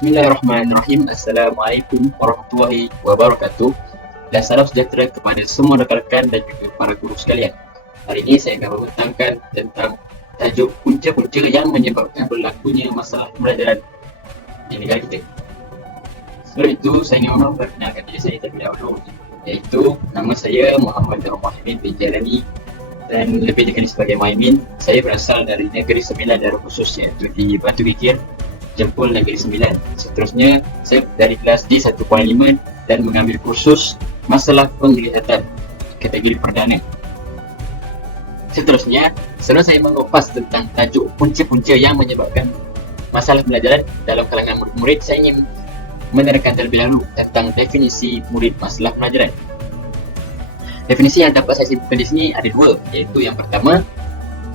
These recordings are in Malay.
Bismillahirrahmanirrahim. Assalamualaikum warahmatullahi wabarakatuh. Dan salam sejahtera kepada semua rekan-rekan dan juga para guru sekalian. Hari ini saya akan membentangkan tentang tajuk punca-punca yang menyebabkan berlakunya masalah pembelajaran di negara kita. Sebelum itu, saya ingin memperkenalkan diri saya terlebih dahulu, iaitu nama saya Muhammad Muhammad bin Jalani dan lebih dikenali sebagai Muhaimin. Saya berasal dari Negeri Sembilan Darul Khusus, iaitu di Batu Kikir, Jempol Negeri Sembilan. Seterusnya, saya dari kelas D1.5 dan mengambil kursus masalah penglihatan kategori perdana. Seterusnya, setelah saya mengupas tentang tajuk punca-punca yang menyebabkan masalah pelajaran dalam kalangan murid-murid, saya ingin menerangkan terlebih dahulu tentang definisi murid masalah pelajaran. Definisi yang dapat saya sebutkan di sini ada dua, iaitu yang pertama,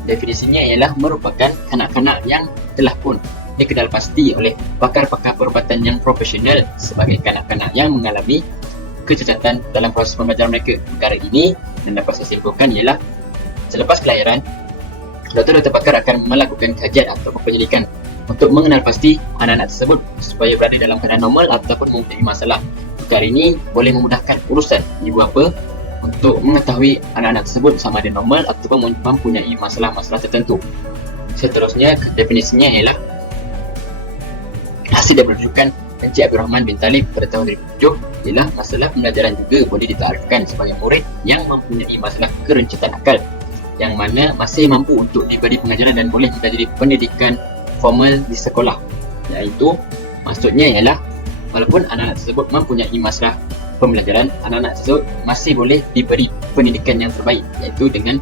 definisinya ialah merupakan kanak-kanak yang telah pun dikenal pasti oleh pakar-pakar perubatan yang profesional sebagai kanak-kanak yang mengalami kecacatan dalam proses pembelajaran mereka. Perkara ini yang dapat saya simpulkan ialah selepas kelahiran, doktor-doktor pakar akan melakukan kajian atau penyelidikan untuk mengenal pasti anak-anak tersebut supaya berada dalam keadaan normal ataupun mempunyai masalah. Perkara ini boleh memudahkan urusan ibu bapa untuk mengetahui anak-anak tersebut sama ada normal ataupun mempunyai masalah-masalah tertentu. Seterusnya, definisinya ialah hasil dari rujukan Encik Abdul Rahman bin Talib pada tahun 2007 ialah masalah pembelajaran juga boleh ditakdirkan sebagai murid yang mempunyai masalah kerencatan akal, yang mana masih mampu untuk diberi pengajaran dan boleh mempelajari pendidikan formal di sekolah. Iaitu maksudnya ialah walaupun anak-anak tersebut mempunyai masalah pembelajaran, anak-anak tersebut masih boleh diberi pendidikan yang terbaik, iaitu dengan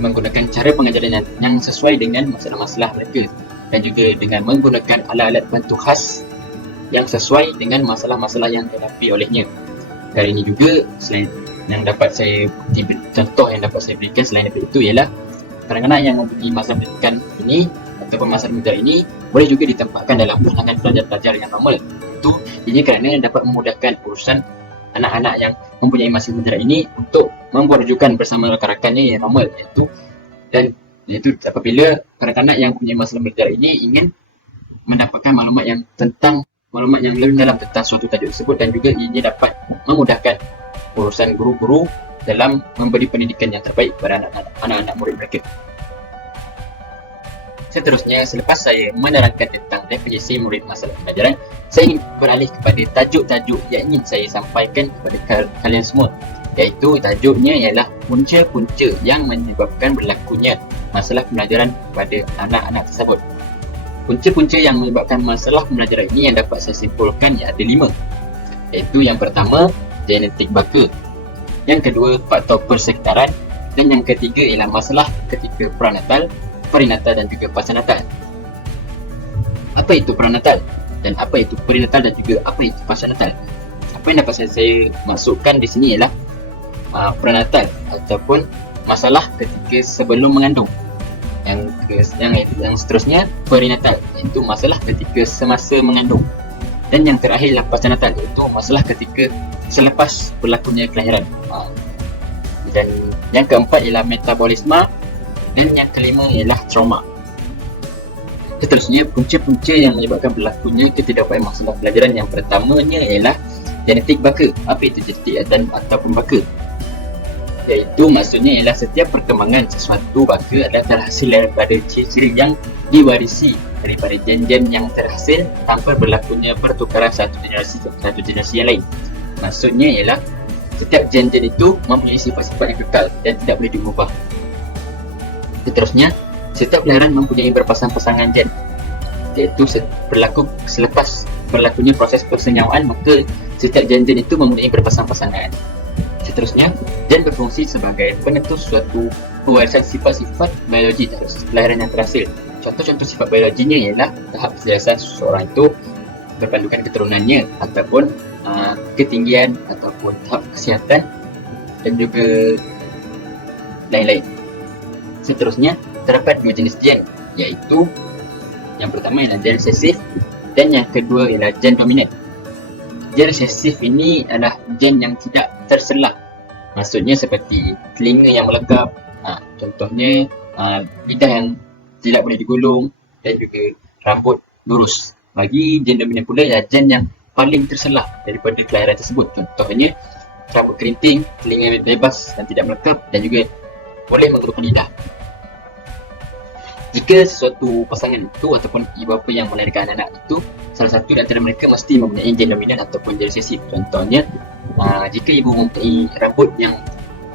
menggunakan cara pengajaran yang sesuai dengan masalah-masalah mereka dan juga dengan menggunakan alat-alat bantu khas yang sesuai dengan masalah-masalah yang dihadapi olehnya. Kali ini juga selain yang dapat saya contoh yang dapat saya berikan selain daripada itu ialah kanak-kanak yang mempunyai masalah pendidikan ini ataupun masalah pembelajaran ini boleh juga ditempatkan dalam kalangan pelajar-pelajar yang normal. Ini kerana dapat memudahkan urusan anak-anak yang mempunyai masalah pembelajaran ini untuk membuat rujukan bersama rakan-rakannya yang normal, iaitu apabila kanak-kanak yang punya masalah belajar ini ingin mendapatkan maklumat yang lebih dalam tentang suatu tajuk tersebut, dan juga ini dapat memudahkan urusan guru-guru dalam memberi pendidikan yang terbaik kepada anak-anak murid mereka. Seterusnya, selepas saya menerangkan tentang definisi murid masalah pelajaran, saya ingin beralih kepada tajuk-tajuk yang ingin saya sampaikan kepada kalian semua, iaitu tajuknya ialah punca-punca yang menyebabkan berlakunya masalah pembelajaran pada anak-anak tersebut. Punca-punca yang menyebabkan masalah pembelajaran ini yang dapat saya simpulkan ada 5, iaitu yang pertama, genetik baka, yang kedua, faktor persekitaran, dan yang ketiga ialah masalah ketika pranatal, perinatal dan juga pasca-natal. Apa itu pranatal dan apa itu perinatal dan juga apa itu pasca-natal? Apa yang dapat saya maksudkan di sini ialah pranatal ataupun masalah ketika sebelum mengandung. Yang seterusnya perinatal, iaitu masalah ketika semasa mengandung. Dan yang terakhir ialah pasca-natal, iaitu masalah ketika selepas berlakunya kelahiran. Dan yang keempat ialah metabolisme, dan yang kelima ialah trauma. Seterusnya, punca-punca yang menyebabkan berlakunya ketidakbaikan masalah pelajaran yang pertamanya ialah genetik baka. Apa itu genetik dan ataupun baka? Iaitu maksudnya ialah setiap perkembangan sesuatu baka adalah terhasil daripada ciri-ciri yang diwarisi daripada gen-gen yang terhasil tanpa berlakunya pertukaran satu generasi yang lain. Maksudnya ialah setiap gen-gen itu mempunyai sifat-sifat yang kekal dan tidak boleh diubah. Seterusnya, setiap kelahiran mempunyai berpasang-pasangan gen, iaitu berlaku selepas berlakunya proses persenyawaan, maka setiap gen-gen itu mempunyai berpasang-pasangan. Seterusnya, gen berfungsi sebagai penentu suatu pewarisan sifat-sifat biologi dari kelahiran yang terhasil. Contoh-contoh sifat biologinya ialah tahap kecerdasan seseorang itu berpandukan keturunannya ataupun ketinggian ataupun tahap kesihatan dan juga lain-lain. Seterusnya, terdapat 2 jenis gen, iaitu yang pertama ialah gen resesif dan yang kedua ialah gen dominan. Gen resesif ini adalah gen yang tidak terselah. Maksudnya seperti telinga yang melekap, contohnya lidah yang tidak boleh digulung dan juga rambut lurus. Bagi gen dominan pula ialah gen yang paling terselah daripada kelahiran tersebut. Contohnya rambut kerinting, telinga bebas dan tidak melekap, dan juga boleh menggerakkan lidah. Jika sesuatu pasangan itu ataupun ibu bapa yang melahirkan anak itu, salah satu di antara mereka mesti mempunyai gen dominan ataupun gen resesif. Contohnya, jika ibu mempunyai rambut yang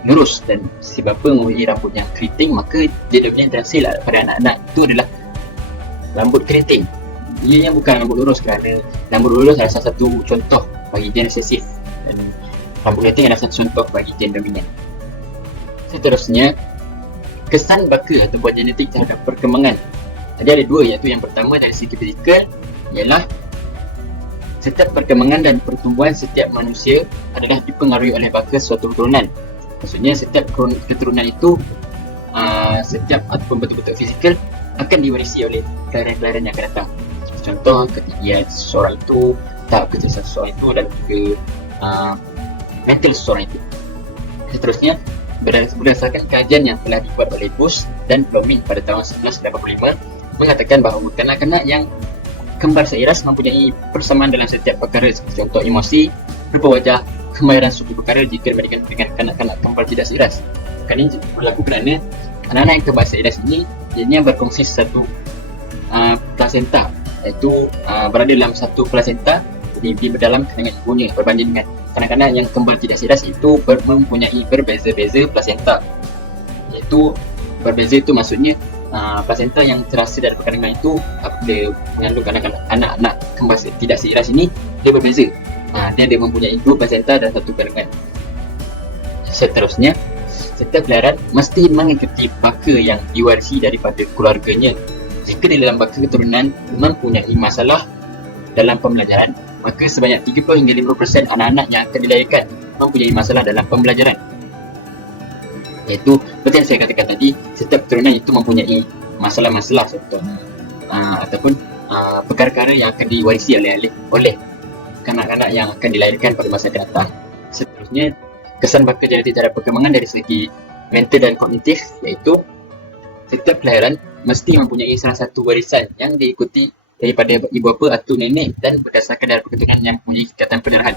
lurus dan si bapa mempunyai rambut yang keriting, maka gen dominan terhasil pada anak-anak itu adalah rambut keriting. Ianya bukan rambut lurus, kerana rambut lurus adalah salah satu contoh bagi gen resesif dan rambut keriting adalah satu contoh bagi gen dominan. Seterusnya, kesan baka ataupun genetik terhadap perkembangan. Jadi ada dua, iaitu yang pertama dari segi fizikal ialah setiap perkembangan dan pertumbuhan setiap manusia adalah dipengaruhi oleh baka suatu keturunan. Maksudnya setiap keturunan itu setiap ataupun bentuk-bentuk fizikal akan diwarisi oleh kelahiran-kelahiran yang akan datang. Contoh, ketinggian seseorang itu, tahap kecerdasan seseorang itu, dan juga mental seseorang itu. Seterusnya, berdasarkan kajian yang telah dibuat oleh Bush dan Blooming pada tahun 1985 mengatakan bahawa kanak-kanak yang kembar seiras mempunyai persamaan dalam setiap perkara, seperti contoh emosi, rupa wajah, kemahiran suku perkara jika dibandingkan dengan kanak-kanak kembar tidak seiras. Ini berlaku kerana anak-anak yang kembar seiras ini ianya berkongsi satu plasenta, iaitu berada dalam satu plasenta di berdalam dengan ibunya, berbanding dengan kanak-kanak yang kembar tidak seiras itu mempunyai berbeza-beza plasenta. Iaitu berbeza itu maksudnya plasenta yang terhasil dari perkandungan itu apabila mengandung anak-anak kembar tidak seiras ini, dia berbeza. Dia mempunyai dua plasenta dan satu kandungan. Seterusnya, setiap kelahiran mesti mengikuti baka yang diwarisi daripada keluarganya. Jika di dalam baka keturunan mempunyai masalah dalam pembelajaran, maka sebanyak 30 hingga 50% anak-anak yang akan dilahirkan mempunyai masalah dalam pembelajaran. Iaitu seperti yang saya katakan tadi, setiap keturunan itu mempunyai masalah-masalah contohnya ataupun perkara-perkara yang akan diwarisi oleh kanak-kanak yang akan dilahirkan pada masa akan datang. Seterusnya, kesan baka genetik terhadap perkembangan dari segi mental dan kognitif, iaitu setiap kelahiran mesti mempunyai salah satu warisan yang diikuti daripada ibu bapa atau nenek dan berdasarkan dari keturunan yang mempunyai ikatan pendarahan.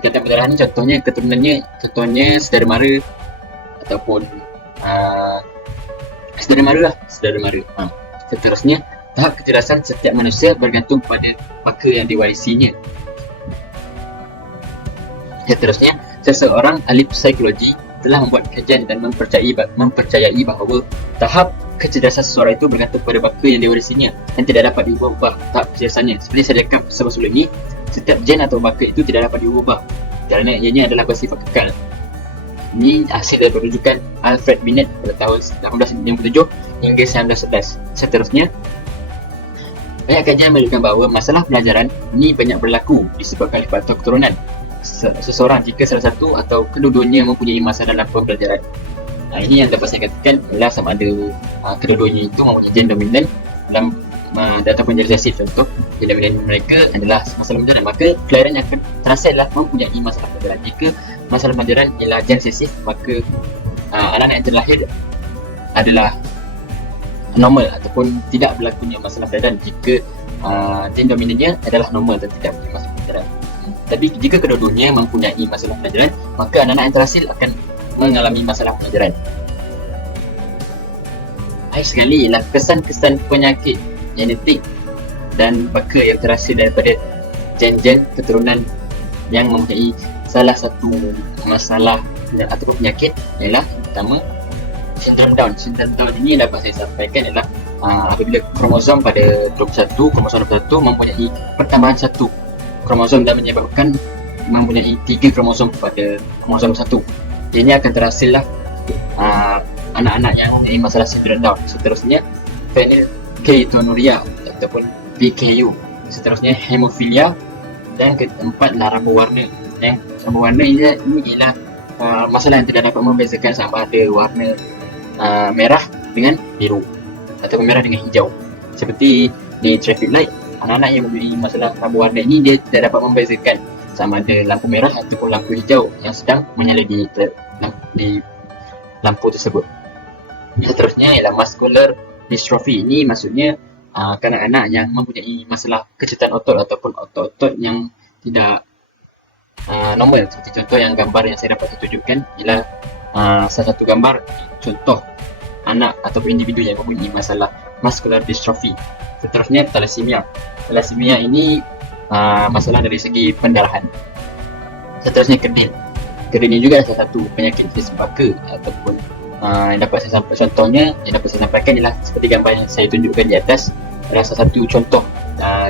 Ikatan pendarahan ni contohnya saudara mara ataupun saudara mara. Seterusnya, tahap kecerdasan setiap manusia bergantung pada baka yang diwarisinya. Seterusnya, seseorang ahli psikologi telah membuat kajian dan mempercayai bahawa tahap kecerdasan seseorang itu bergantung pada baka yang diwarisinya dan tidak dapat diubah tahap kecerdasannya. Seperti saya cakap sebelum ini, setiap gen atau baka itu tidak dapat diubah kerana ianya adalah bersifat kekal. Ini hasil dari rujukan Alfred Binet pada tahun 1897 hingga 1911. Seterusnya, banyak kajian menunjukkan bahawa masalah pelajaran ini banyak berlaku disebabkan oleh faktor keturunan seseorang jika salah satu atau kedua-duanya mempunyai masalah dalam pembelajaran. Ini yang dapat saya katakan adalah sama ada kedua-duanya itu mempunyai gen dominan dalam ataupun gen resesif. Contoh, gen dominan mereka adalah masalah pelajaran, maka kelahiran yang akan terasa adalah mempunyai masalah pelajaran. Jika masalah pelajaran ialah gen resesif, maka anak-anak yang terlahir adalah normal ataupun tidak berlakunya masalah pelajaran jika gen dominannya adalah normal dan tidak mempunyai masalah pelajaran. Tapi jika kedua-duanya mempunyai masalah pelajaran, maka anak-anak yang terhasil akan mengalami masalah pelajaran. Akhir sekali ialah kesan-kesan penyakit genetik dan baka yang terhasil daripada gen-gen keturunan yang mempunyai salah satu masalah ataupun penyakit ialah pertama, sindrom Down. Sindrom Down ini dapat saya sampaikan ialah apabila kromosom pada kromosom 21 mempunyai pertambahan satu kromosom dan menyebabkan mempunyai 3 kromosom pada kromosom 1. Ini akan terhasillah anak-anak yang mempunyai masalah sindrom Down. Seterusnya, phenylketonuria ataupun PKU. Seterusnya, hemofilia, dan keempat rambut warna. Rambut warna ini ialah masalah yang tidak dapat membezakan sama ada warna merah dengan biru ataupun merah dengan hijau. Seperti di traffic light, anak-anak yang mempunyai masalah rambut warna ini dia tidak dapat membezakan sama ada lampu merah ataupun lampu hijau yang sedang menyala di lampu tersebut. Seterusnya ialah muscular dystrophy. Ini maksudnya kanak-kanak yang mempunyai masalah kejutan otot ataupun otot-otot yang tidak normal. Seperti contoh yang gambar yang saya dapat tunjukkan ialah salah satu gambar contoh anak ataupun individu yang mempunyai masalah muscular dystrophy. Seterusnya thalassemia. Thalassemia ini masalah dari segi pendarahan. Seterusnya kedil. Kedil ini juga salah satu penyakit disebabkan ataupun yang dapat saya sampaikan, contohnya yang dapat saya sampaikan ialah seperti gambar yang saya tunjukkan di atas adalah salah satu contoh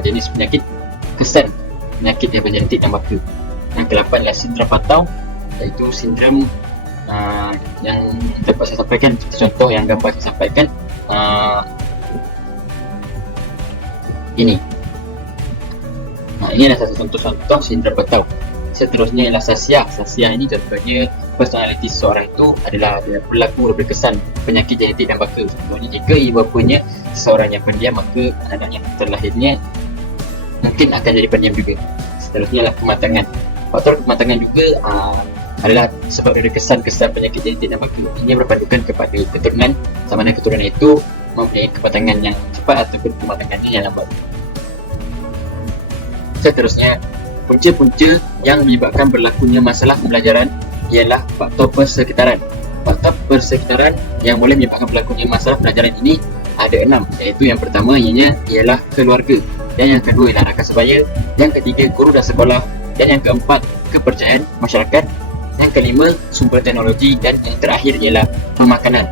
jenis penyakit kesan, penyakit yang bergenetik dan baka. Yang ke-8 ialah sindrom Patau, iaitu sindrom yang dapat saya sampaikan seperti contoh yang gambar saya sampaikan ini. Ini adalah satu contoh-contoh sindrom Patau. Seterusnya ialah sasia. Sasia ini contohnya personaliti seseorang itu adalah dia berlaku berkesan penyakit genetik dan baka. Contohnya jika ibu bapanya seseorang yang pendiam, maka anak yang terlahirnya mungkin akan jadi pendiam juga. Seterusnya ialah kematangan. Faktor kematangan juga adalah sebab dari kesan-kesan penyakit genetik dan baka. Ini berpandukan kepada keturunan, sama ada keturunan itu mempunyai kematangan yang cepat ataupun kematangannya yang lambat. Seterusnya, punca-punca yang menyebabkan berlakunya masalah pembelajaran ialah faktor persekitaran. Faktor persekitaran yang boleh menyebabkan berlakunya masalah pembelajaran ini ada 6, iaitu yang pertama ialah keluarga, dan yang kedua ialah rakan sebaya, yang ketiga guru dan sekolah, dan yang keempat kepercayaan masyarakat, yang kelima sumber teknologi, dan yang terakhir ialah pemakanan.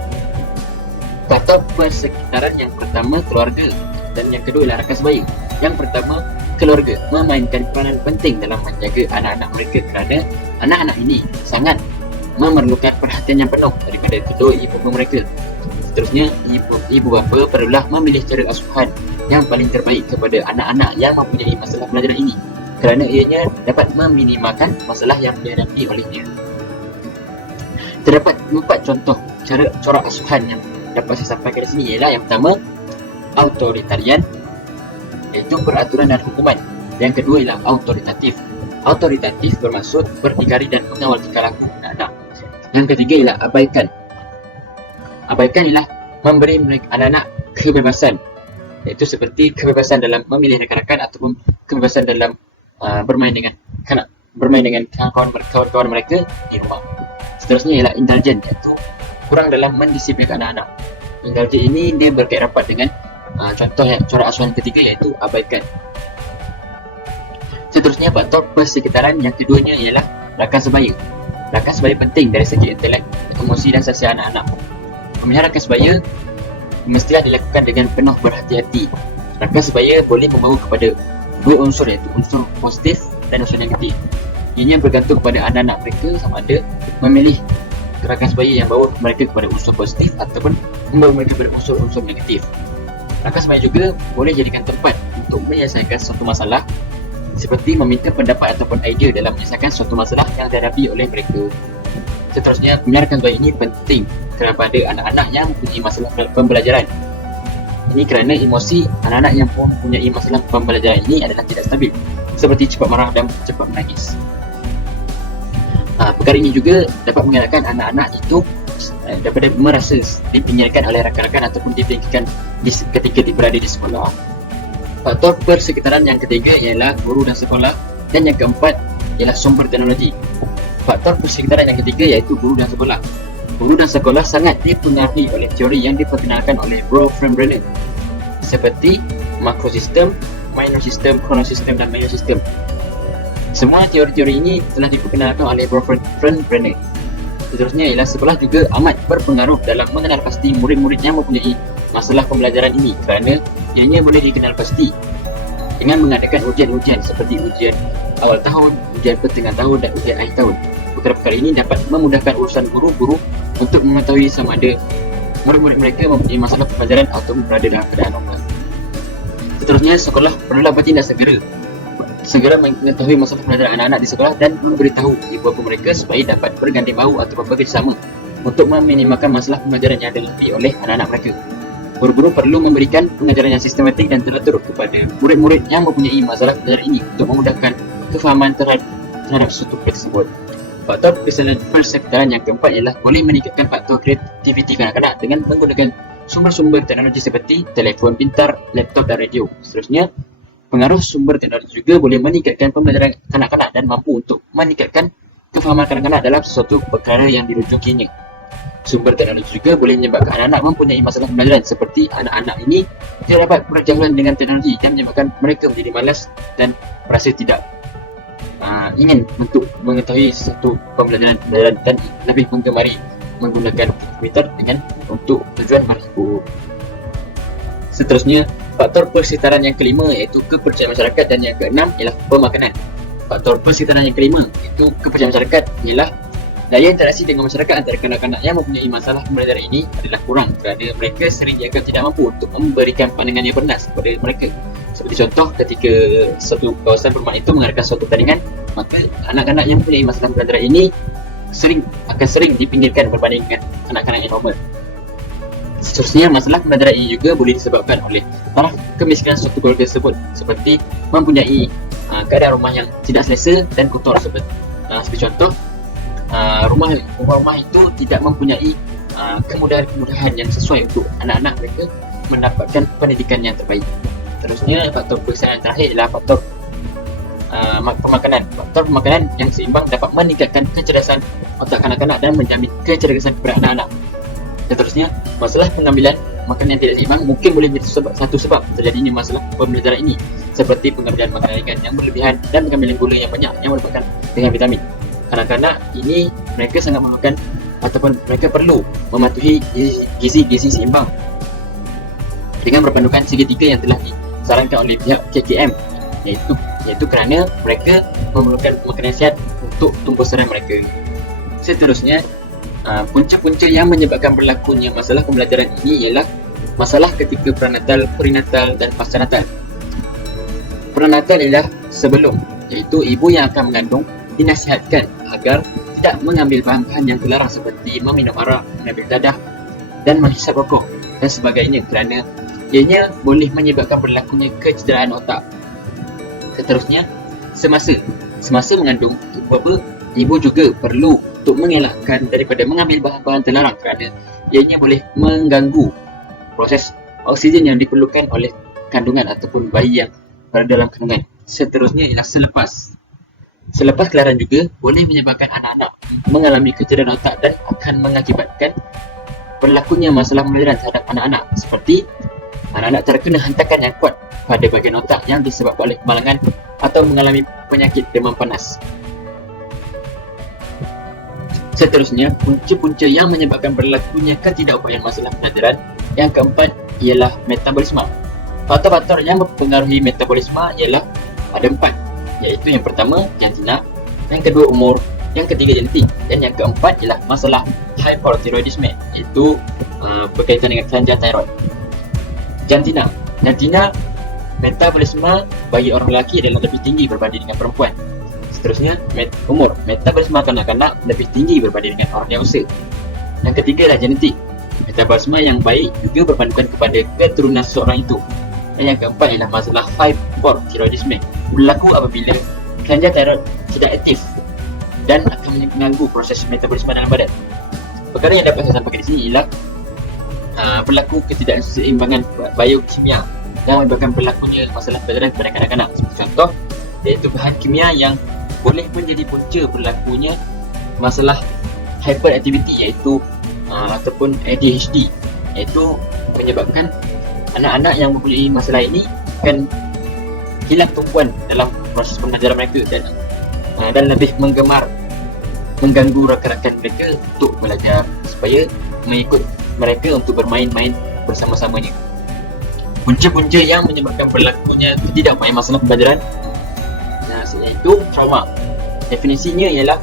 Faktor persekitaran yang pertama keluarga, dan yang kedua ialah rakan sebaya. Yang pertama, keluarga memainkan peranan penting dalam menjaga anak-anak mereka kerana anak-anak ini sangat memerlukan perhatian yang penuh daripada kedua ibu bapa mereka. Seterusnya, ibu bapa perlulah memilih cara asuhan yang paling terbaik kepada anak-anak yang mempunyai masalah pelajaran ini kerana ianya dapat meminimalkan masalah yang dihadapi olehnya. Terdapat 4 contoh cara corak asuhan yang dapat saya sampaikan di sini ialah yang pertama, authoritarian, iaitu peraturan dan hukuman. Yang kedua ialah autoritatif. Autoritatif bermaksud berdikari dan mengawal tingkah laku anak-anak. Yang ketiga ialah abaikan. Abaikan ialah memberi mereka anak-anak kebebasan, iaitu seperti kebebasan dalam memilih rakan-rakan ataupun kebebasan dalam bermain dengan kawan-kawan mereka di rumah. Seterusnya ialah indulgent, iaitu kurang dalam mendisiplinkan anak-anak. Indulgent ini dia berkait rapat dengan contoh yang corak asuhan ketiga, iaitu abaikan. Seterusnya, faktor persekitaran yang keduanya ialah rakan sebaya. Rakan sebaya penting dari segi intelek, emosi dan sosial anak-anak. Pemilihan rakan sebaya mestilah dilakukan dengan penuh berhati-hati. Rakan sebaya boleh membawa kepada 2 unsur, iaitu unsur positif dan unsur negatif. Ianya bergantung kepada anak-anak mereka sama ada memilih rakan sebaya yang bawa mereka kepada unsur positif ataupun membawa mereka kepada unsur-unsur negatif. Rakan sebaya juga boleh jadikan tempat untuk menyelesaikan suatu masalah, seperti meminta pendapat ataupun idea dalam menyelesaikan suatu masalah yang dihadapi oleh mereka. Seterusnya, pemilihan rakan sebaya ini penting kepada anak-anak yang mempunyai masalah pembelajaran. Ini kerana emosi anak-anak yang mempunyai masalah pembelajaran ini adalah tidak stabil, seperti cepat marah dan cepat menangis. Perkara ini juga dapat mengelakkan anak-anak itu daripada merasa dipinggirkan oleh rakan-rakan ataupun dipinggirkan ketika berada di sekolah. Faktor persekitaran yang ketiga ialah guru dan sekolah, dan yang keempat ialah sumber teknologi. Faktor persekitaran yang ketiga iaitu guru dan sekolah. Guru dan sekolah sangat dipengaruhi oleh teori yang diperkenalkan oleh Bro-Frenbrenner, seperti makrosistem, minosistem, kronosistem dan menosistem. Semua teori-teori ini telah diperkenalkan oleh Bro-Frenbrenner. Seterusnya ialah sekolah juga amat berpengaruh dalam mengenal pasti murid-murid yang mempunyai masalah pembelajaran ini kerana ianya boleh dikenal pasti dengan mengadakan ujian-ujian seperti ujian awal tahun, ujian pertengahan tahun dan ujian akhir tahun. Perkara-perkara ini dapat memudahkan urusan guru-guru untuk mengetahui sama ada murid-murid mereka mempunyai masalah pembelajaran atau berada dalam keadaan normal. Seterusnya, sekolah perlulah bertindak segera mengetahui masalah pembelajaran anak-anak di sekolah dan memberitahu ibu bapa mereka supaya dapat berganding bahu atau bekerjasama untuk meminimalkan masalah pembelajaran yang dihadapi oleh anak-anak mereka. Guru-guru perlu memberikan pengajaran yang sistematik dan teratur kepada murid-murid yang mempunyai masalah pembelajaran ini untuk memudahkan kefahaman terhadap suatu tersebut. Faktor persekitaran yang keempat ialah boleh meningkatkan faktor kreativiti kanak-kanak dengan menggunakan sumber-sumber teknologi seperti telefon pintar, laptop dan radio. Seterusnya, pengaruh sumber teknologi juga boleh meningkatkan pembelajaran kanak-kanak dan mampu untuk meningkatkan kefahaman kanak-kanak dalam sesuatu perkara yang dirujukinya. Sumber teknologi juga boleh menyebabkan anak-anak mempunyai masalah pembelajaran, seperti anak-anak ini tidak dapat berjauhan dengan teknologi dan menyebabkan mereka menjadi malas dan merasa tidak ingin untuk mengetahui sesuatu pembelajaran dan lebih menggemari menggunakan komputer untuk tujuan menghibur. Seterusnya, faktor persekitaran yang kelima iaitu kepercayaan masyarakat, dan yang keenam ialah pemakanan. Faktor persekitaran yang kelima iaitu kepercayaan masyarakat ialah daya interaksi dengan masyarakat antara kanak-kanak yang mempunyai masalah pembelajaran ini adalah kurang kerana mereka sering dianggap tidak mampu untuk memberikan pandangan yang bernas kepada mereka. Seperti contoh, ketika satu kawasan perumahan itu mengadakan suatu pertandingan, maka anak-anak yang mempunyai masalah pembelajaran ini akan sering dipinggirkan berbanding dengan anak-anak yang normal. Seterusnya, masalah pembelajaran ini juga boleh disebabkan oleh taraf kemiskinan suatu keluarga tersebut, seperti mempunyai keadaan rumah yang tidak selesa dan kotor. Seperti contoh, rumah itu tidak mempunyai kemudahan-kemudahan yang sesuai untuk anak-anak mereka mendapatkan pendidikan yang terbaik. Terusnya, faktor persekitaran yang terakhir adalah faktor pemakanan. Faktor pemakanan yang seimbang dapat meningkatkan kecerdasan otak kanak-kanak dan menjamin kecerdasan kepada anak-anak. Seterusnya, masalah pengambilan makanan yang tidak seimbang mungkin boleh menjadi satu sebab terjadinya masalah pembelajaran ini, seperti pengambilan makanan ringan yang berlebihan dan pengambilan gula yang banyak yang merupakan dengan vitamin. Kanak-kanak ini mereka sangat memakan ataupun mereka perlu mematuhi gizi seimbang dengan berpandukan segitiga yang telah disarankan oleh pihak KKM, iaitu kerana mereka memerlukan makanan sihat untuk tumbuh besar mereka. Seterusnya, punca-punca yang menyebabkan berlakunya masalah pembelajaran ini ialah masalah ketika prenatal, perinatal dan pasca-natal. Prenatal ialah sebelum, iaitu ibu yang akan mengandung dinasihatkan agar tidak mengambil bahan-bahan yang terlarang seperti meminum arak, mengambil dadah dan menghisap rokok dan sebagainya, kerana ianya boleh menyebabkan berlakunya kecederaan otak. Seterusnya, semasa mengandung, ibu juga perlu untuk mengelakkan daripada mengambil bahan-bahan terlarang kerana ianya boleh mengganggu proses oksigen yang diperlukan oleh kandungan ataupun bayi yang berada dalam kandungan. Seterusnya ialah selepas kelahiran juga boleh menyebabkan anak-anak mengalami kecederaan otak dan akan mengakibatkan berlakunya masalah pembelajaran terhadap anak-anak, seperti anak-anak terkena hentakan yang kuat pada bahagian otak yang disebabkan oleh kemalangan atau mengalami penyakit demam panas. Seterusnya, punca-punca yang menyebabkan berlakunya ketidakupayaan masalah pembelajaran yang keempat ialah metabolisme. Faktor-faktor yang mempengaruhi metabolisme ialah ada 4, iaitu yang pertama jantina, yang kedua umur, yang ketiga genetik, dan yang keempat ialah masalah hypothyroidisme, iaitu berkaitan dengan kelenjar thyroid. Jantina, metabolisme bagi orang lelaki adalah lebih tinggi berbanding dengan perempuan. Seterusnya, umur, metabolisme kanak-kanak lebih tinggi berbanding dengan orang dewasa. Yang ketiga adalah genetik, metabolisme yang baik juga berpandukan kepada keturunan seseorang itu. Dan yang keempat ialah masalah hypothyroidisme, berlaku apabila kelenjar thyroid tidak aktif dan akan mengganggu proses metabolisme dalam badan. Perkara yang dapat saya sampaikan di sini ialah berlaku ketidakseimbangan biokimia yang menyebabkan berlakunya masalah pembelajaran kepada kanak-kanak. Seperti contoh, iaitu bahan kimia yang boleh menjadi punca berlakunya masalah hyperactivity, iaitu ataupun ADHD, iaitu menyebabkan anak-anak yang mempunyai masalah ini akan hilang tumpuan dalam proses pembelajaran mereka dan lebih mengganggu rakan-rakan mereka untuk belajar, supaya mengikut mereka untuk bermain-main bersama-samanya. Punca-punca yang menyebabkan berlakunya ketidakupayaan masalah pembelajaran iaitu trauma. Definisinya ialah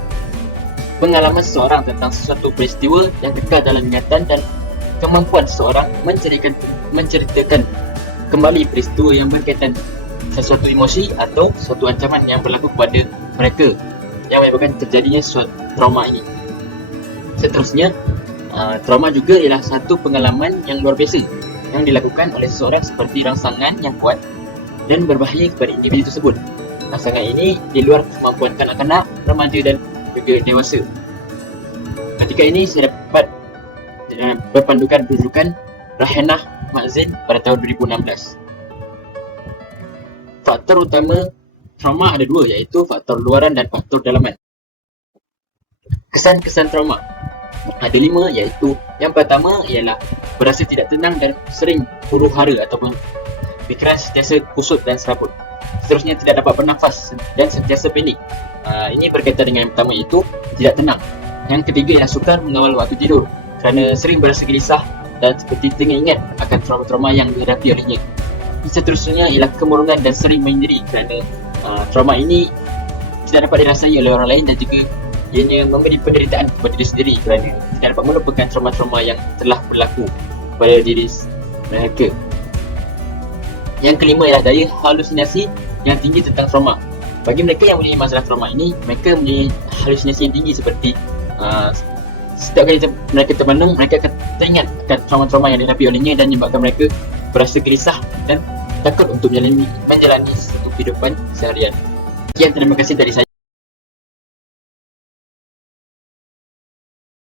pengalaman seseorang tentang sesuatu peristiwa yang kekal dalam ingatan dan kemampuan seseorang menceritakan kembali peristiwa yang berkaitan sesuatu emosi atau suatu ancaman yang berlaku kepada mereka yang menyebabkan terjadinya suatu trauma ini. Seterusnya, trauma juga ialah satu pengalaman yang luar biasa yang dilakukan oleh seseorang seperti rangsangan yang kuat dan berbahaya kepada individu tersebut. Rangsangan ini di luar kemampuan kanak-kanak, remaja dan juga dewasa. Ketika ini saya dapat berpandukan rujukan Rahanah Makhzen pada tahun 2016. Faktor utama trauma ada dua, iaitu faktor luaran dan faktor dalaman. Kesan-kesan trauma ada 5, iaitu yang pertama ialah berasa tidak tenang dan sering huru hara ataupun fikiran sentiasa kusut dan serabut. Seterusnya tidak dapat bernafas dan sentiasa panik. Ini berkaitan dengan yang pertama, iaitu tidak tenang. Yang ketiga ialah sukar mengawal waktu tidur kerana sering berasa gelisah dan seperti teringat akan trauma-trauma yang dihadapi olehnya. Seterusnya ialah kemurungan dan sering menyendiri kerana trauma ini tidak dapat dirasai oleh orang lain dan juga ianya memberi penderitaan kepada diri sendiri kerana tidak dapat melupakan trauma-trauma yang telah berlaku pada diri mereka. Yang kelima ialah daya halusinasi yang tinggi tentang trauma. Bagi mereka yang mempunyai masalah trauma ini, mereka mempunyai halusinasi yang tinggi seperti setiap kali mereka termenung, mereka akan teringat akan trauma-trauma yang dihadapi olehnya dan menyebabkan mereka berasa gelisah dan takut untuk menjalani satu kehidupan seharian. Sekian, terima kasih dari saya.